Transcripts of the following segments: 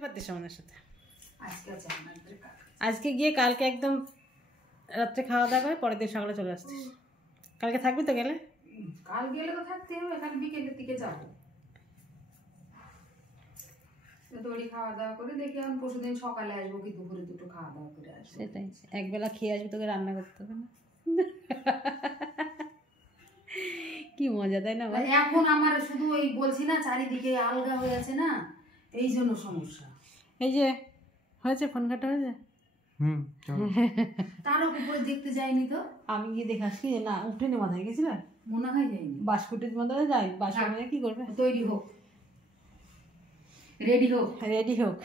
সাথে আজকে গিয়ে কালকে একদম রাত্রে খাওয়া দাওয়া করে পরের দিন সকালে চলে আসছিস। কালকে থাকবি তো? গেলে কাল গেলে তো থাকতে হবে, কাল বিকেলের দিকে যাবো। দড়ি খাওয়া দাওয়া করে দেখি আমি পরশুদিন সকালে আসবো কি দুপুরে দুটো খাওয়া দাওয়া করে আসবো। সেটাই, একবেলা খেয়ে আসবি, তোকে রান্না করতে হবে না। কি মজা, তাই না? এখন আমার শুধু এই বলছি না, চারিদিকে আলগা হয়ে আছে না, এই জন্য সমস্যা। এই যে হয়েছে ফোন কাটা হয়েছে, তার উপরে দেখতে যাইনি তো। আমি গিয়ে দেখে আসি না, উঠেনি, মাথায় গেছিলাম মনে হয় যাইনি। বাসকুটির মধ্যে যাই, বাসকুটি কি করবে? তৈরি হোক, রেডি হোক, রেডি হোক,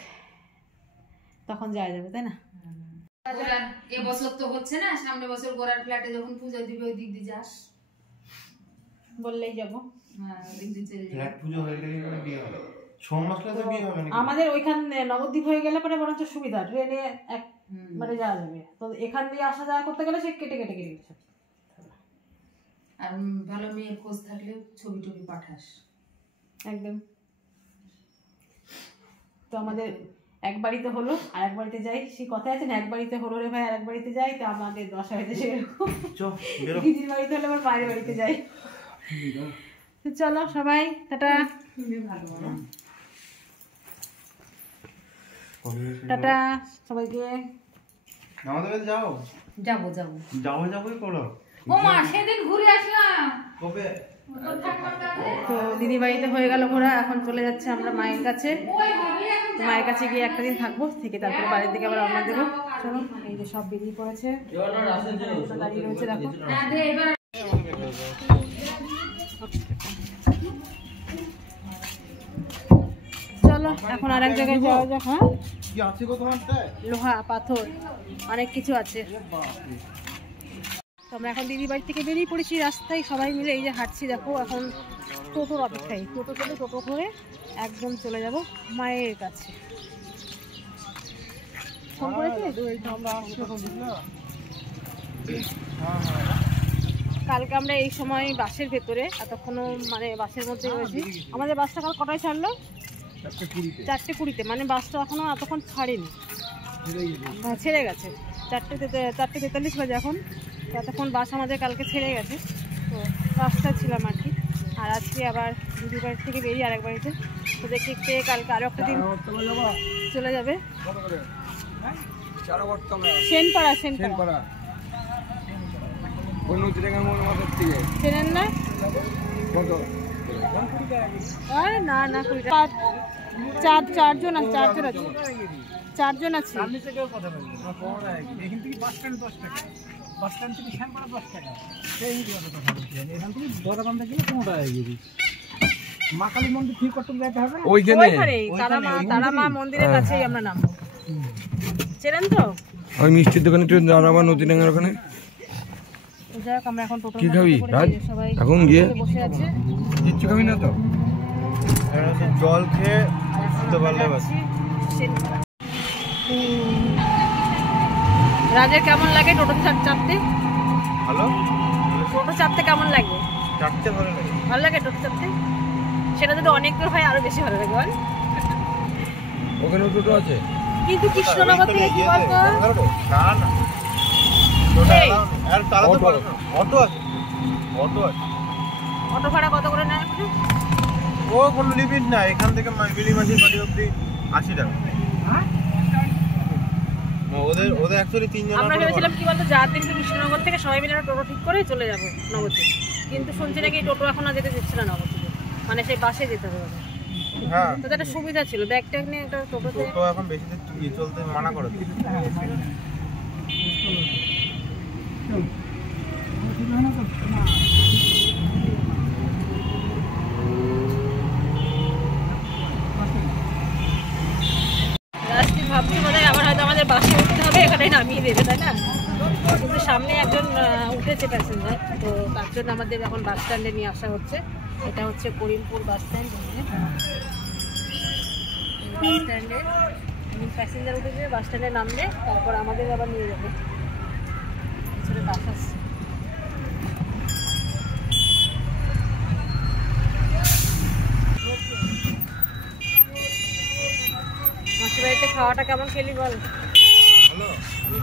তখন যাওয়া যাবে, তাই না? এবছর তো হচ্ছে না, সামনে বছর গোড়ার ফ্ল্যাটে যখন পূজা দিবে ওই দিক দিয়ে যাস, বললেই যাবো। হ্যাঁ, দিক দিয়ে চলে যাবো। ফ্ল্যাট পূজা হয়ে গেলে বিয়ে হবে, 6 মাস লাগবে বিয়ে হবে না। আমাদের ওইখানে নবদ্বীপ হয়ে গেলে পরে বরঞ্চ সুবিধা, ট্রেনে একবারে যাওয়া যাবে। তো এখান দিয়ে আসা যাওয়া করতে গেলে সে কেটে কেটে কেটে গেছে। আর ভালো মেয়ের খোঁজ থাকলে ছবি টবি পাঠাস একদম। তো আমাদের এক বাড়িতে হলো আর এক বাড়িতে যাই, সেই কথা আছে না, এক বাড়িতে হলো রে ভাই আর এক বাড়িতে যাই। তো আমাদের 10 বাড়িতে সেরকম, দিদির বাড়িতে হলে আবার মায়ের বাড়িতে যাই। চলো সবাই টাটা, টাটা সবাইকে। আমাদের বাড়ি যাও, যাবো যাবো যাবো যাবোই করো। ও মা, সেদিন ঘুরে আসলাম কবে? তো দিদি বাড়িতে হয়ে গেল ঘোরা, এখন চলে যাচ্ছে আমরা মায়ের কাছে। মায়ের কাছে গিয়ে একটা দিন থাকবো, থেকে তারপরে বাড়ির দিকে আবার রওনা দেবো। চলো, এই যে সব বেরিয়ে পড়েছে, দাঁড়িয়ে রয়েছে, দেখো। চলো এখন আর এক জায়গায় যাওয়া যাক। হ্যাঁ, লোহা পাথর অনেক কিছু আছে। আমরা এখন দিদি বাড়ি থেকে বেরিয়ে পড়েছি, রাস্তায় সবাই মিলে এই যে হাঁটছি, দেখো। এখন টোটোর অপেক্ষায়, টোটো চলে, টোটো করে একদম চলে যাব মায়ের কাছে। ফোন করেছি, কালকে আমরা এই সময় বাসের ভেতরে এতক্ষণও মানে বাসের মধ্যে রয়েছি। আমাদের বাসটা কাল কটায় ছাড়লো? 4:20, মানে বাসটা এখনো এতক্ষণ ছাড়েনি, ছেড়ে গেছে 4:43 বাজে এখন। এতক্ষণ বাস আমাদের কালকে ছেড়ে গেছে, তো রাস্তায় ছিলাম আর কি। আর আজকে আবার দিদি বাড়ি থেকে বেরিয়ে আরেক বাড়িতে, তো দেখি কালকে আরো একটা দিন চলে যাবে। সেনপাড়া, সেনপাড়া চেনেন না? আরে না না, 4জন আছে, 4জন আছে। তারা মা মন্দিরের কাছেই আমরা নামবো, চেনেন তো? ওই মিষ্টির দোকানে একটু দাঁড়াবো, নদীডাঙ্গার ওখানে। আমরা এখন টোটো কি খাবি সবাই এখন গিয়ে বসে আছে। কিচ্ছু খাবি না তো? জল খেয়ে শুতে পারলে বাস। রাজের কেমন লাগে টোটো চাপতে? ভালো। টোটো চাপতে কেমন লাগে? চাপতে ভালো লাগে। ভালো লাগে টোটো চাপতে? সেটা যদি অনেক দূর হয় আরো বেশি ভালো লাগে বল। ওখানে টোটো আছে কিন্তু কৃষ্ণনগর থেকে কি বলতো? না না, অটো আছে, অটো আছে। অটো ভাড়া কত করে নেয়? ও কোনো লিমিট না, এখান থেকে বিলিমাঝির বাড়ি অব্দি 80 টাকা। ওদের অ্যাকচুয়ালি 3 জন। আমরা ভেবেছিলাম কি বলতো, যার দিন কৃষ্ণনগর থেকে সবাই মিলে টোটো ঠিক করে চলে যাবো নবদ্বীপ, কিন্তু শুনছি নাকি টোটো এখন আর যেতে দিচ্ছে না নবদ্বীপে, মানে সেই বাসে যেতে হবে। হ্যাঁ, তো একটা সুবিধা ছিল, ব্যাগ ট্যাগ নিয়ে একটা টোটোতে। টোটো এখন বেশি দূর চলতে মানা করে। ভাবছি মনে হয় আবার হয়তো আমাদের বাসে উঠতে হবে, এখানে নামিয়ে দেবে, তাই না? কিন্তু সামনে একজন উঠেছে প্যাসেঞ্জার, তো তার জন্য আমাদের এখন বাস স্ট্যান্ডে নিয়ে আসা হচ্ছে। এটা হচ্ছে করিমপুর বাস স্ট্যান্ড। বাস স্ট্যান্ডে প্যাসেঞ্জার উঠেছে, বাস স্ট্যান্ডে নামলে তারপর আমাদের আবার নিয়ে যাবে। বাস আসছে। মাসির বাড়িতে খাওয়াটা কেমন খেলি বল? ভালো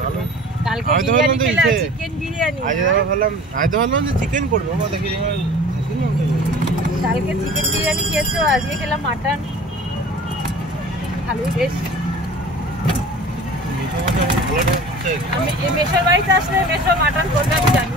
ভালো। কালকে আমি তো বিরিয়ানি ভাবলাম তো খেলাম, ইসে। চিকেন বিরিয়ানি। আজ ভাবলাম যে চিকেন করবো, বাবা দেখি এবার কালকে চিকেন বিরিয়ানি খেয়েছো, আজকে খেলাম মাটন। ভালোই বেশ। আমি এই মেশোর বাড়িতে আসলে মেশো মাটন করবে আমি জানি।